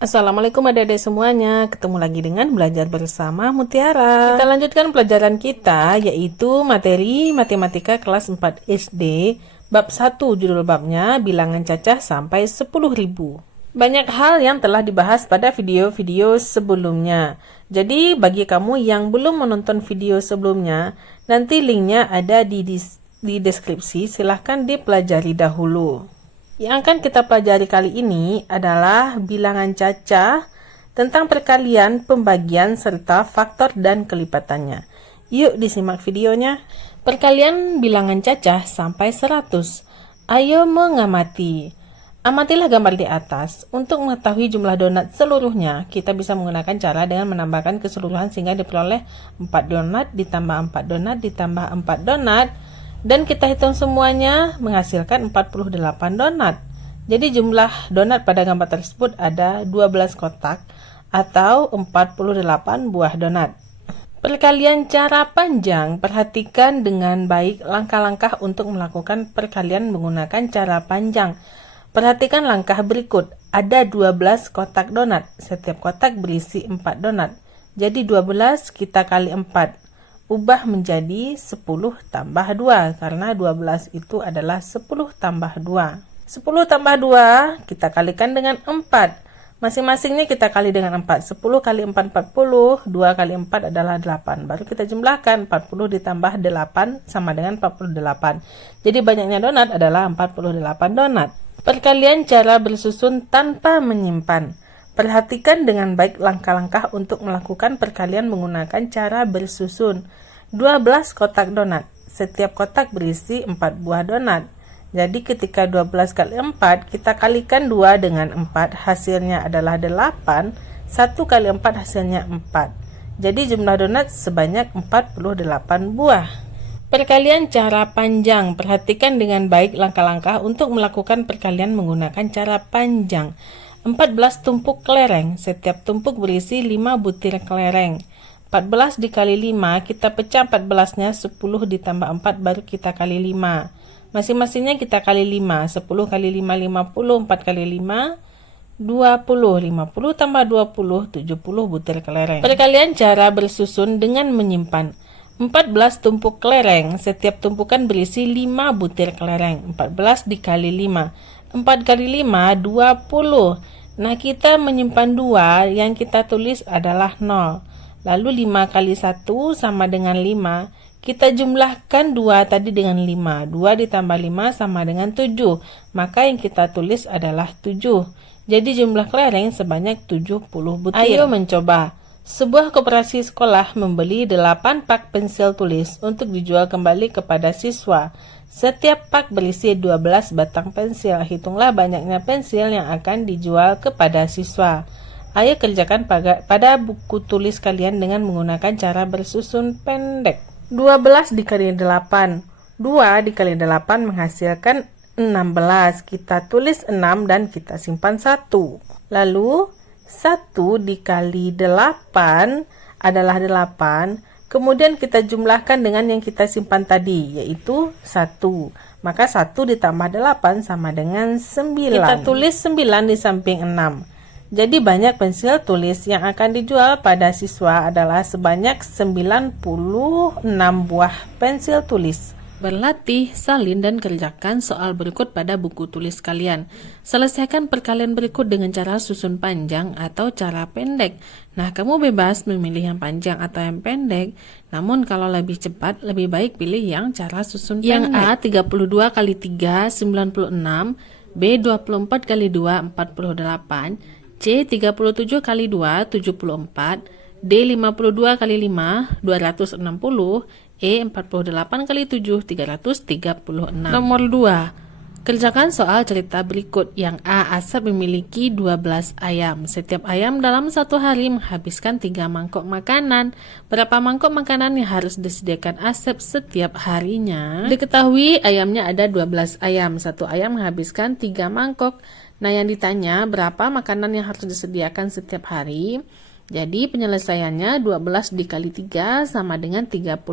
Assalamualaikum adik-adik semuanya, ketemu lagi dengan belajar bersama Mutiara. Kita lanjutkan pelajaran kita, yaitu materi matematika kelas 4 SD, bab 1, judul babnya bilangan cacah sampai 10.000. Banyak hal yang telah dibahas pada video-video sebelumnya. Jadi bagi kamu yang belum menonton video sebelumnya, nanti linknya ada di deskripsi, silahkan dipelajari dahulu. Yang akan kita pelajari kali ini adalah bilangan cacah tentang perkalian, pembagian, serta faktor dan kelipatannya. Yuk disimak videonya. Perkalian bilangan cacah sampai 100. Ayo mengamati. Amatilah gambar di atas. Untuk mengetahui jumlah donat seluruhnya, kita bisa menggunakan cara dengan menambahkan keseluruhan sehingga diperoleh 4 donat ditambah 4 donat ditambah 4 donat. Dan kita hitung semuanya menghasilkan 48 donat. Jadi jumlah donat pada gambar tersebut ada 12 kotak atau 48 buah donat. Perkalian cara panjang, perhatikan dengan baik langkah-langkah untuk melakukan perkalian menggunakan cara panjang. Perhatikan langkah berikut. Ada 12 kotak donat. Setiap kotak berisi 4 donat. Jadi 12 kita kali 4. Ubah menjadi 10 tambah 2, karena 12 itu adalah 10 tambah 2. 10 tambah 2 kita kalikan dengan 4. Masing-masingnya kita kali dengan 4. 10 kali 4, 40. 2 kali 4 adalah 8. Baru kita jumlahkan. 40 ditambah 8 sama dengan 48. Jadi banyaknya donat adalah 48 donat. Perkalian cara bersusun tanpa menyimpan. Perhatikan dengan baik langkah-langkah untuk melakukan perkalian menggunakan cara bersusun. 12 kotak donat. Setiap kotak berisi 4 buah donat. Jadi ketika 12 kali 4, kita kalikan 2 dengan 4, hasilnya adalah 8. 1 kali 4 hasilnya 4. Jadi jumlah donat sebanyak 48 buah. Perkalian cara panjang. Perhatikan dengan baik langkah-langkah untuk melakukan perkalian menggunakan cara panjang. 14 tumpuk kelereng. Setiap tumpuk berisi 5 butir kelereng. 14 dikali 5, kita pecah 14-nya, 10 ditambah 4 baru kita kali 5. Masing-masingnya kita kali 5. 10 kali 5, 50. 4 kali 5, 20. 50 tambah 20, 70 butir kelereng. Perkalian cara bersusun dengan menyimpan. 14 tumpuk kelereng. Setiap tumpukan berisi 5 butir kelereng. 14 dikali 5. 4 kali 5, 20. Nah, kita menyimpan 2, yang kita tulis adalah 0. Lalu 5 kali 1 sama dengan 5. Kita jumlahkan 2 tadi dengan 5. 2 ditambah 5 sama dengan 7. Maka yang kita tulis adalah 7. Jadi jumlah kelereng sebanyak 70 butir. Ayo mencoba. Sebuah koperasi sekolah membeli 8 pak pensil tulis untuk dijual kembali kepada siswa. Setiap pak berisi 12 batang pensil. Hitunglah banyaknya pensil yang akan dijual kepada siswa. Ayo kerjakan pada buku tulis kalian dengan menggunakan cara bersusun pendek. 12 dikali 8. 2 dikali 8 menghasilkan 16. Kita tulis 6 dan kita simpan 1. Lalu 1 dikali 8 adalah 8. Kemudian kita jumlahkan dengan yang kita simpan tadi, yaitu 1. Maka 1 ditambah 8 sama dengan 9. Kita tulis 9 di samping 6. Jadi banyak pensil tulis yang akan dijual pada siswa adalah sebanyak 96 buah pensil tulis. Berlatih, salin, dan kerjakan soal berikut pada buku tulis kalian. Selesaikan perkalian berikut dengan cara susun panjang atau cara pendek. Nah, kamu bebas memilih yang panjang atau yang pendek. Namun kalau lebih cepat, lebih baik pilih yang cara susun pendek. Yang A 32 kali 3, 96. B 24 kali 2, 48. C 37 kali 2, 74. D 52 kali 5, 260. E 48 kali 7, 336. Nomor 2. Kerjakan soal cerita berikut. Yang A, Asep memiliki 12 ayam. Setiap ayam dalam satu hari menghabiskan 3 mangkok makanan. Berapa mangkok makanan yang harus disediakan Asep setiap harinya? Diketahui ayamnya ada 12 ayam. Satu ayam menghabiskan 3 mangkok. Nah, yang ditanya berapa makanan yang harus disediakan setiap hari? Jadi penyelesaiannya 12 dikali 3 sama dengan 36.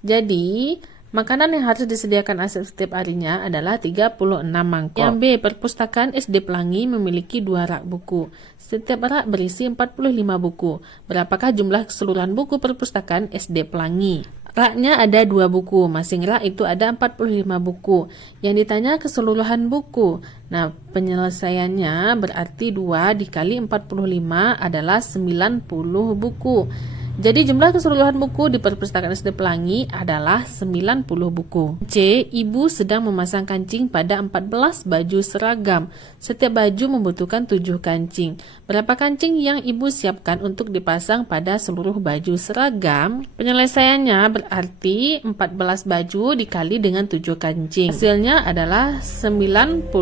Jadi Makanan yang harus disediakan Asep setiap harinya adalah 36 mangkok. Yang B, perpustakaan SD Pelangi memiliki 2 rak buku. Setiap rak berisi 45 buku. Berapakah jumlah keseluruhan buku perpustakaan SD Pelangi? Raknya ada 2 buku, masing rak itu ada 45 buku. Yang ditanya keseluruhan buku. Nah, penyelesaiannya berarti 2 dikali 45 adalah 90 buku. Jadi jumlah keseluruhan buku di perpustakaan SD Pelangi adalah 90 buku. C. Ibu sedang memasang kancing pada 14 baju seragam. Setiap baju membutuhkan 7 kancing. Berapa kancing yang ibu siapkan untuk dipasang pada seluruh baju seragam? Penyelesaiannya berarti 14 baju dikali dengan 7 kancing. Hasilnya adalah 98.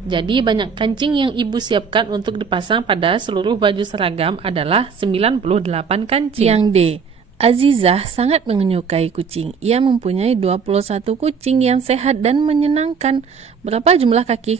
Jadi banyak kancing yang ibu siapkan untuk dipasang pada seluruh baju seragam adalah 98 kancing. Yang D. Azizah sangat menyukai kucing. Ia mempunyai 21 kucing yang sehat dan menyenangkan. Berapa jumlah kaki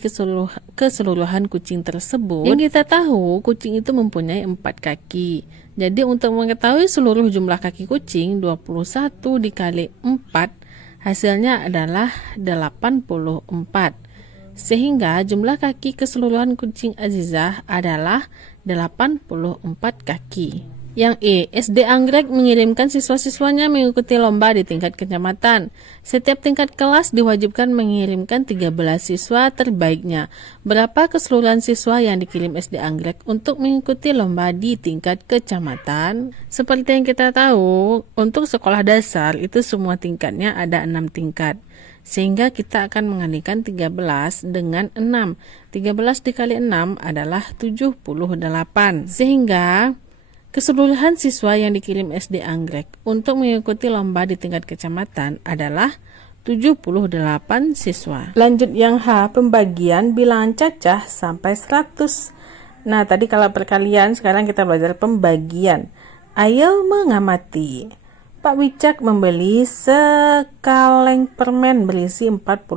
keseluruhan kucing tersebut? Yang kita tahu, kucing itu mempunyai 4 kaki. Jadi untuk mengetahui seluruh jumlah kaki kucing, 21 dikali 4, hasilnya adalah 84. Sehingga jumlah kaki keseluruhan kucing Azizah adalah 84 kaki. Yang E. SD Anggrek mengirimkan siswa-siswanya mengikuti lomba di tingkat kecamatan. Setiap tingkat kelas diwajibkan mengirimkan 13 siswa terbaiknya. Berapa keseluruhan siswa yang dikirim SD Anggrek untuk mengikuti lomba di tingkat kecamatan? Seperti yang kita tahu, untuk sekolah dasar itu semua tingkatnya ada 6 tingkat. Sehingga kita akan menggantikan 13 dengan 6. 13 dikali 6 adalah 78. Sehingga keseluruhan siswa yang dikirim SD Anggrek untuk mengikuti lomba di tingkat kecamatan adalah 78 siswa. Lanjut yang H, pembagian bilangan cacah sampai 100. Nah, tadi kalau perkalian, sekarang kita belajar pembagian. Ayo mengamati. Pak Wicak membeli sekaleng permen berisi 48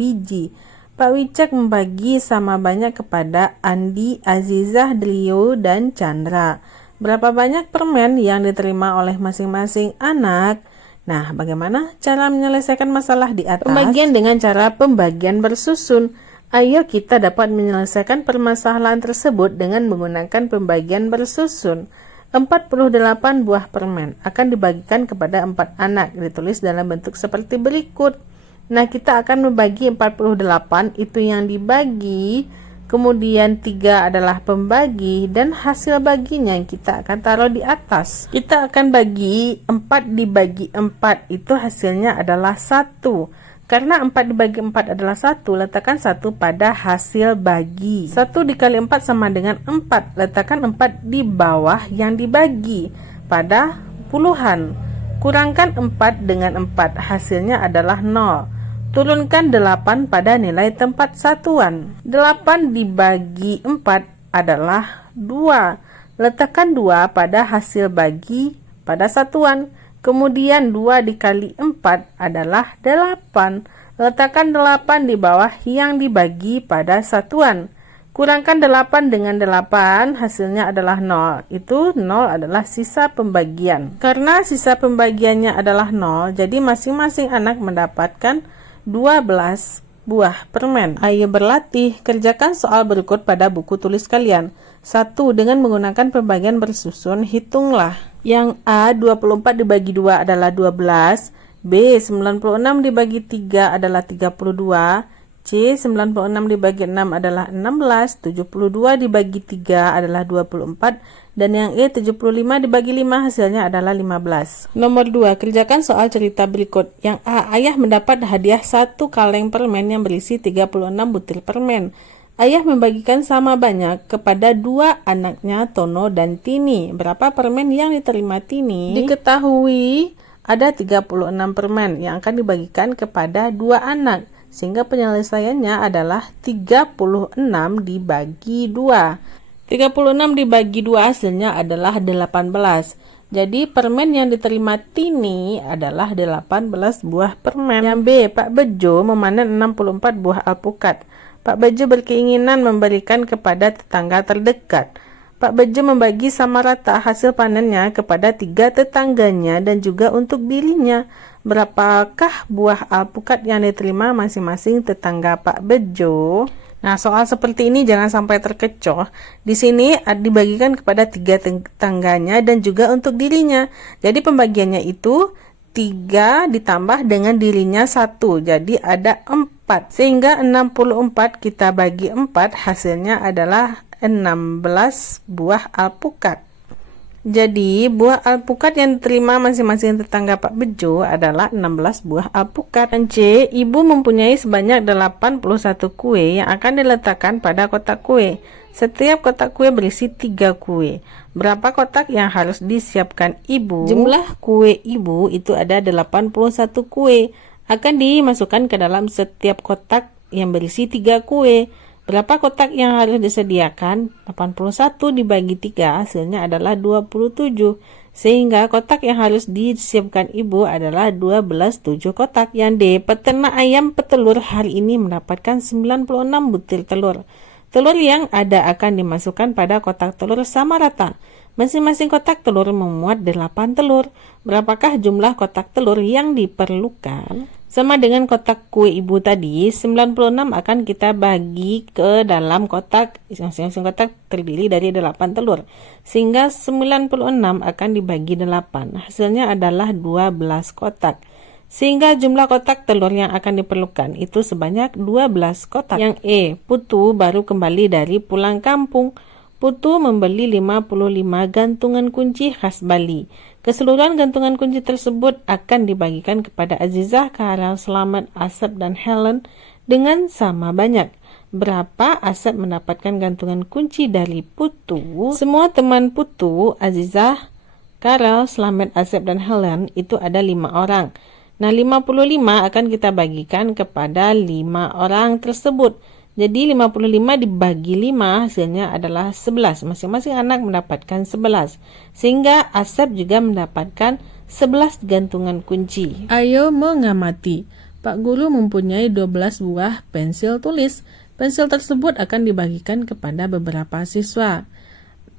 biji. Pak Wicak membagi sama banyak kepada Andi, Azizah, Drio, dan Chandra. Berapa banyak permen yang diterima oleh masing-masing anak? Nah, bagaimana cara menyelesaikan masalah di atas? Pembagian dengan cara pembagian bersusun. Ayo kita dapat menyelesaikan permasalahan tersebut dengan menggunakan pembagian bersusun. 48 buah permen akan dibagikan kepada 4 anak, ditulis dalam bentuk seperti berikut. Nah, kita akan membagi 48, itu yang dibagi, kemudian 3 adalah pembagi, dan hasil baginya yang kita akan taruh di atas. Kita akan bagi 4 dibagi 4, itu hasilnya adalah 1. Karena 4 dibagi 4 adalah 1, letakkan 1 pada hasil bagi. 1 dikali 4 sama dengan 4. Letakkan 4 di bawah yang dibagi pada puluhan. Kurangkan 4 dengan 4, hasilnya adalah 0. Turunkan 8 pada nilai tempat satuan. 8 dibagi 4 adalah 2. Letakkan 2 pada hasil bagi pada satuan. Kemudian 2 dikali 4 adalah 8. Letakkan 8 di bawah yang dibagi pada satuan. Kurangkan 8 dengan 8, hasilnya adalah 0. Itu 0 adalah sisa pembagian. Karena sisa pembagiannya adalah 0, jadi masing-masing anak mendapatkan 12 buah permen. Ayo berlatih, kerjakan soal berikut pada buku tulis kalian. 1. Dengan menggunakan pembagian bersusun, hitunglah. Yang A, 24 dibagi 2 adalah 12. B, 96 dibagi 3 adalah 32. C, 96 dibagi 6 adalah 16. 72 dibagi 3 adalah 24. Dan yang E, 75 dibagi 5 hasilnya adalah 15. Nomor 2, kerjakan soal cerita berikut. Yang A, ayah mendapat hadiah 1 kaleng permen yang berisi 36 butir permen. Ayah membagikan sama banyak kepada 2 anaknya, Tono dan Tini. Berapa permen yang diterima Tini? Diketahui ada 36 permen yang akan dibagikan kepada 2 anak. Sehingga penyelesaiannya adalah 36 dibagi 2. 36 dibagi 2 hasilnya adalah 18. Jadi permen yang diterima Tini adalah 18 buah permen. Yang B, Pak Bejo memanen 64 buah alpukat. Pak Bejo berkeinginan memberikan kepada tetangga terdekat. Pak Bejo membagi sama rata hasil panennya kepada 3 tetangganya dan juga untuk dirinya. Berapakah buah alpukat yang diterima masing-masing tetangga Pak Bejo? Nah, soal seperti ini jangan sampai terkecoh. Di sini dibagikan kepada 3 tetangganya dan juga untuk dirinya. Jadi pembagiannya itu 3 ditambah dengan dirinya 1. Jadi ada 4. Sehingga 64 kita bagi 4 hasilnya adalah 16 buah alpukat. Jadi buah alpukat yang diterima masing-masing tetangga Pak Bejo adalah 16 buah alpukat. Dan C, ibu mempunyai sebanyak 81 kue yang akan diletakkan pada kotak kue. Setiap kotak kue berisi 3 kue. Berapa kotak yang harus disiapkan ibu? Jumlah kue ibu itu ada 81 kue. Akan dimasukkan ke dalam setiap kotak yang berisi 3 kue. Berapa kotak yang harus disediakan? 81 dibagi 3 hasilnya adalah 27. Sehingga kotak yang harus disiapkan ibu adalah 7 kotak. Yang D, peternak ayam petelur hari ini mendapatkan 96 butir telur. Telur yang ada akan dimasukkan pada kotak telur sama rata. Masing-masing kotak telur memuat 8 telur. Berapakah jumlah kotak telur yang diperlukan? Sama dengan kotak kue ibu tadi, 96 akan kita bagi ke dalam kotak, masing-masing kotak terdiri dari 8 telur. Sehingga 96 akan dibagi 8. Hasilnya adalah 12 kotak. Sehingga jumlah kotak telur yang akan diperlukan itu sebanyak 12 kotak. Yang E, Putu baru kembali dari pulang kampung. Putu membeli 55 gantungan kunci khas Bali. Keseluruhan gantungan kunci tersebut akan dibagikan kepada Azizah, Karel, Slamet, Asep, dan Helen dengan sama banyak. Berapa Asep mendapatkan gantungan kunci dari Putu? Semua teman Putu, Azizah, Karel, Slamet, Asep, dan Helen itu ada 5 orang. Nah, 55 akan kita bagikan kepada 5 orang tersebut. Jadi 55 dibagi 5 hasilnya adalah 11. Masing-masing anak mendapatkan 11. Sehingga Asep juga mendapatkan 11 gantungan kunci. Ayo mengamati. Pak Guru mempunyai 12 buah pensil tulis. Pensil tersebut akan dibagikan kepada beberapa siswa.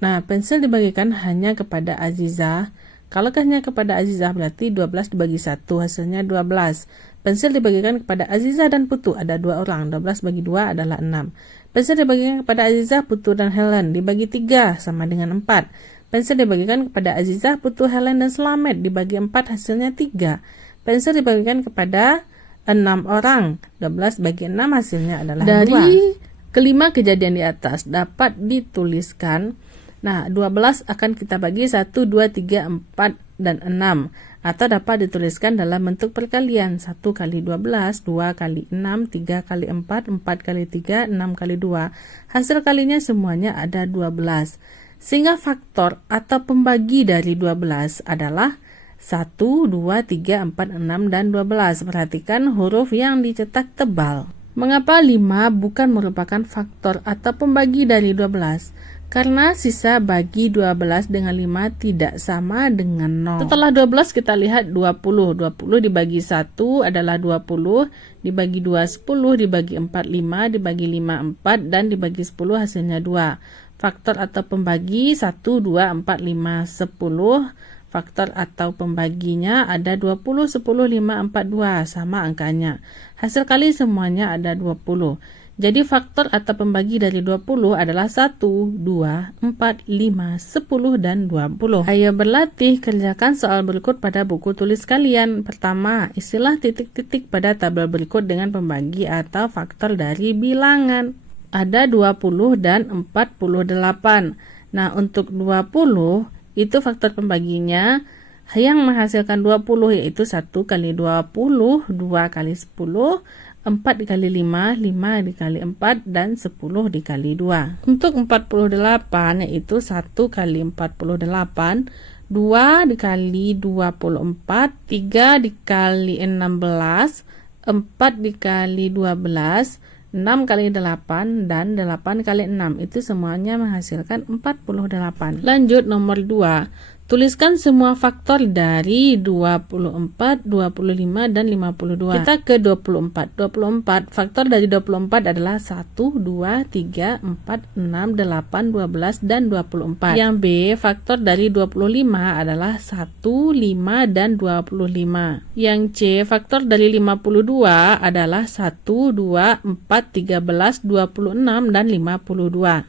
Nah, pensil dibagikan hanya kepada Azizah. Kalau hanya kepada Azizah berarti 12 dibagi 1 hasilnya 12. Pensil dibagikan kepada Azizah dan Putu, ada 2 orang, 12 bagi 2 adalah 6. Pensil dibagikan kepada Azizah, Putu, dan Helen, dibagi 3 sama dengan 4. Pensil dibagikan kepada Azizah, Putu, Helen, dan Slamet, dibagi 4 hasilnya 3. Pensil dibagikan kepada 6 orang, 12 bagi 6 hasilnya adalah 2. Dari kelima kejadian di atas dapat dituliskan. Nah, 12 akan kita bagi 1, 2, 3, 4, dan 6. Atau dapat dituliskan dalam bentuk perkalian. 1 kali 12, 2 kali 6, 3 kali 4, 4 kali 3, 6 kali 2. Hasil kalinya semuanya ada 12. Sehingga faktor atau pembagi dari 12 adalah 1, 2, 3, 4, 6, dan 12. Perhatikan huruf yang dicetak tebal. Mengapa 5 bukan merupakan faktor atau pembagi dari 12? Karena sisa bagi 12 dengan 5 tidak sama dengan 0. Setelah 12 kita lihat 20. 20 dibagi 1 adalah 20, dibagi 2 10, dibagi 4 5, dibagi 5 4, dan dibagi 10 hasilnya 2. Faktor atau pembagi 1, 2, 4, 5, 10. Faktor atau pembaginya ada 20, 10, 5, 4, 2. Sama angkanya. Hasil kali semuanya ada 20. Jadi faktor atau pembagi dari 20 adalah 1, 2, 4, 5, 10, dan 20. Ayo berlatih, kerjakan soal berikut pada buku tulis kalian. Pertama, isilah titik-titik pada tabel berikut dengan pembagi atau faktor dari bilangan. Ada 20 dan 48. Nah, untuk 20, itu faktor pembaginya yang menghasilkan 20 yaitu 1 kali 20, 2 kali 10, 4 dikali 5, 5 dikali 4, dan 10 dikali 2. Untuk 48 yaitu 1 kali 48, 2 dikali 24, 3 dikali 16, 4 dikali 12, 6 kali 8, dan 8 kali 6. Itu semuanya menghasilkan 48. Lanjut nomor 2. Tuliskan semua faktor dari 24, 25, dan 52. Kita ke 24. 24, faktor dari 24 adalah 1, 2, 3, 4, 6, 8, 12, dan 24. Yang B, faktor dari 25 adalah 1, 5, dan 25. Yang C, faktor dari 52 adalah 1, 2, 4, 13, 26, dan 52.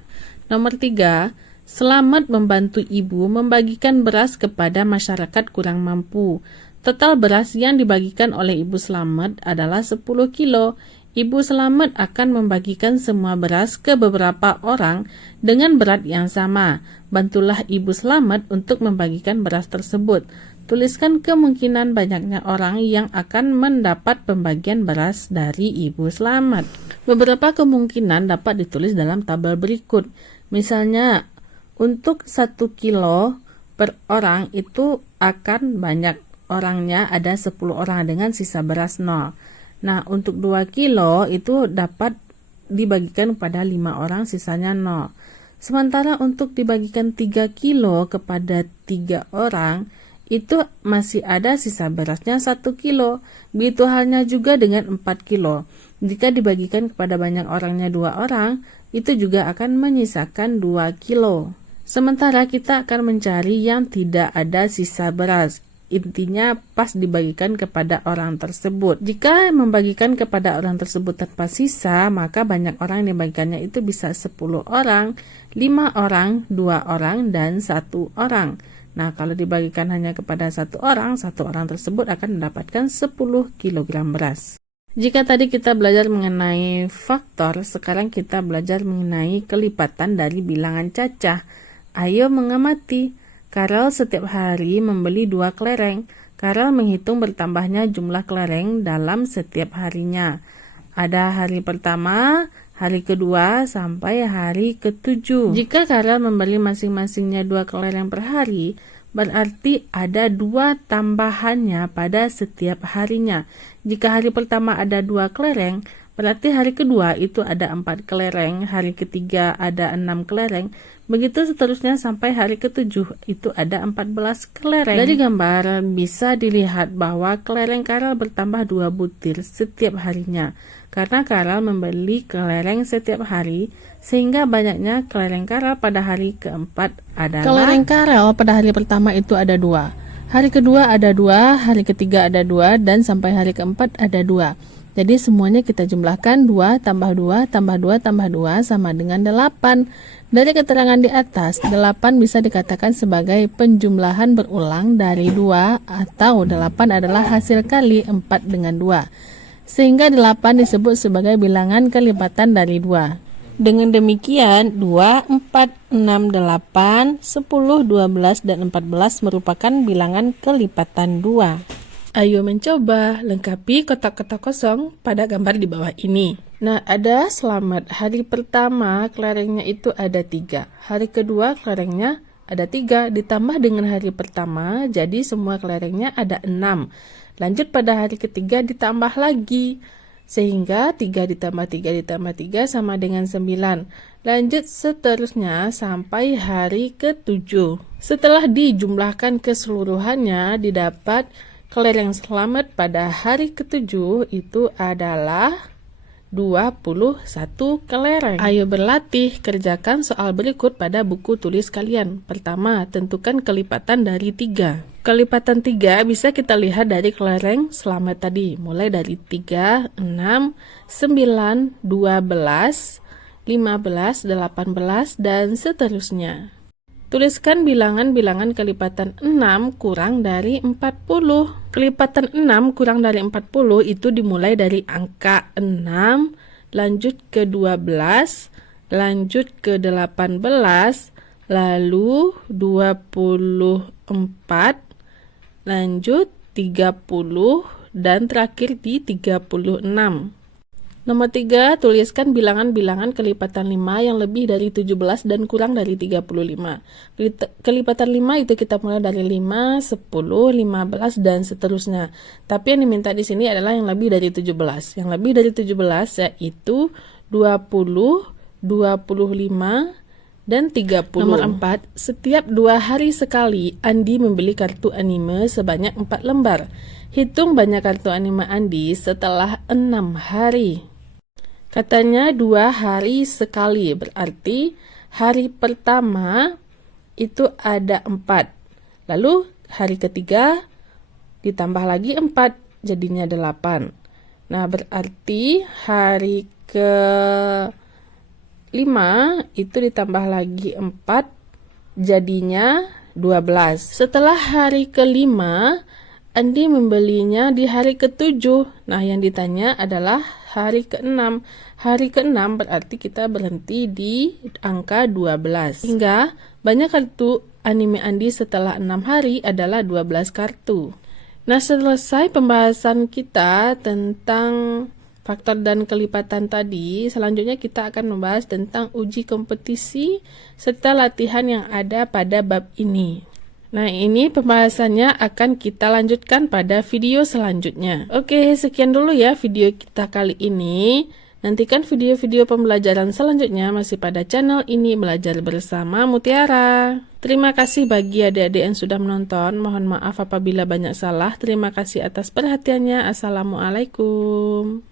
Nomor 3, Selamat membantu ibu membagikan beras kepada masyarakat kurang mampu. Total beras yang dibagikan oleh Ibu Selamat adalah 10 kilo. Ibu Selamat akan membagikan semua beras ke beberapa orang dengan berat yang sama. Bantulah Ibu Selamat untuk membagikan beras tersebut. Tuliskan kemungkinan banyaknya orang yang akan mendapat pembagian beras dari Ibu Selamat. Beberapa kemungkinan dapat ditulis dalam tabel berikut. Misalnya, untuk 1 kilo per orang itu akan banyak orangnya, ada 10 orang dengan sisa beras 0. Nah, untuk 2 kilo itu dapat dibagikan kepada 5 orang, sisanya 0. Sementara untuk dibagikan 3 kilo kepada 3 orang, itu masih ada sisa berasnya 1 kilo. Begitu halnya juga dengan 4 kilo. Jika dibagikan kepada banyak orangnya 2 orang, itu juga akan menyisakan 2 kilo. Sementara kita akan mencari yang tidak ada sisa beras. Intinya pas dibagikan kepada orang tersebut. Jika membagikan kepada orang tersebut tanpa sisa, maka banyak orang yang dibagikannya itu bisa 10 orang, 5 orang, 2 orang, dan 1 orang. Nah, kalau dibagikan hanya kepada 1 orang tersebut akan mendapatkan 10 kg beras. Jika tadi kita belajar mengenai faktor, sekarang kita belajar mengenai kelipatan dari bilangan cacah. Ayo mengamati. Karel setiap hari membeli 2 kelereng. Karel menghitung bertambahnya jumlah kelereng dalam setiap harinya. Ada hari pertama, hari kedua, sampai hari ke-7. Jika Karel membeli masing-masingnya 2 kelereng per hari, berarti ada 2 tambahannya pada setiap harinya. Jika hari pertama ada 2 kelereng, berarti hari kedua itu ada 4 kelereng, hari ketiga ada 6 kelereng, begitu seterusnya sampai hari ke-7 itu ada 14 kelereng. Dari gambar bisa dilihat bahwa kelereng Karel bertambah 2 butir setiap harinya. Karena Karel membeli kelereng setiap hari, sehingga banyaknya kelereng Karel pada hari keempat adalah... Kelereng Karel pada hari pertama itu ada 2, hari kedua ada 2, hari ketiga ada 2, dan sampai hari keempat ada 2. Jadi semuanya kita jumlahkan 2 tambah 2 tambah 2 tambah 2 sama dengan 8. Dari keterangan di atas, 8 bisa dikatakan sebagai penjumlahan berulang dari 2 atau 8 adalah hasil kali 4 dengan 2. Sehingga 8 disebut sebagai bilangan kelipatan dari 2. Dengan demikian, 2, 4, 6, 8, 10, 12, dan 14 merupakan bilangan kelipatan 2. Ayo mencoba lengkapi kotak-kotak kosong pada gambar di bawah ini. Nah, ada Selamat. Hari pertama kelerengnya itu ada 3. Hari kedua kelerengnya ada 3. Ditambah dengan hari pertama, jadi semua kelerengnya ada 6. Lanjut pada hari ketiga ditambah lagi. Sehingga 3 ditambah 3 ditambah 3 sama dengan 9. Lanjut seterusnya sampai hari ke-7. Setelah dijumlahkan keseluruhannya, didapat kelereng Selamat pada hari ke-7 itu adalah 21 kelereng. Ayo berlatih, kerjakan soal berikut pada buku tulis kalian. Pertama, tentukan kelipatan dari 3. Kelipatan 3 bisa kita lihat dari kelereng Selamat tadi. Mulai dari 3, 6, 9, 12, 15, 18, dan seterusnya. Tuliskan bilangan-bilangan kelipatan 6 kurang dari 40. Kelipatan 6 kurang dari 40 itu dimulai dari angka 6, lanjut ke 12, lanjut ke 18, lalu 24, lanjut 30, dan terakhir di 36. Nomor 3, tuliskan bilangan-bilangan kelipatan 5 yang lebih dari 17 dan kurang dari 35. Kelipatan 5 itu kita mulai dari 5, 10, 15, dan seterusnya. Tapi yang diminta di sini adalah yang lebih dari 17. Yang lebih dari 17 yaitu 20, 25, dan 30. Nomor 4, setiap 2 hari sekali Andi membeli kartu anime sebanyak 4 lembar. Hitung banyak kartu anime Andi setelah 6 hari. Katanya 2 hari sekali, berarti hari pertama itu ada 4. Lalu hari ketiga ditambah lagi 4, jadinya 8. Nah, berarti hari ke-5 itu ditambah lagi 4, jadinya 12. Setelah hari ke-5, Andi membelinya di hari ke-7. Nah, yang ditanya adalah hari ke-6. Hari ke-6 berarti kita berhenti di angka 12. Hingga banyak kartu anime Andi setelah 6 hari adalah 12 kartu. Nah, selesai pembahasan kita tentang faktor dan kelipatan tadi, selanjutnya kita akan membahas tentang uji kompetisi serta latihan yang ada pada bab ini. Nah, ini pembahasannya akan kita lanjutkan pada video selanjutnya. Oke, sekian dulu ya video kita kali ini. Nantikan video-video pembelajaran selanjutnya masih pada channel ini, Belajar Bersama Mutiara. Terima kasih bagi adik-adik yang sudah menonton. Mohon maaf apabila banyak salah. Terima kasih atas perhatiannya. Assalamualaikum.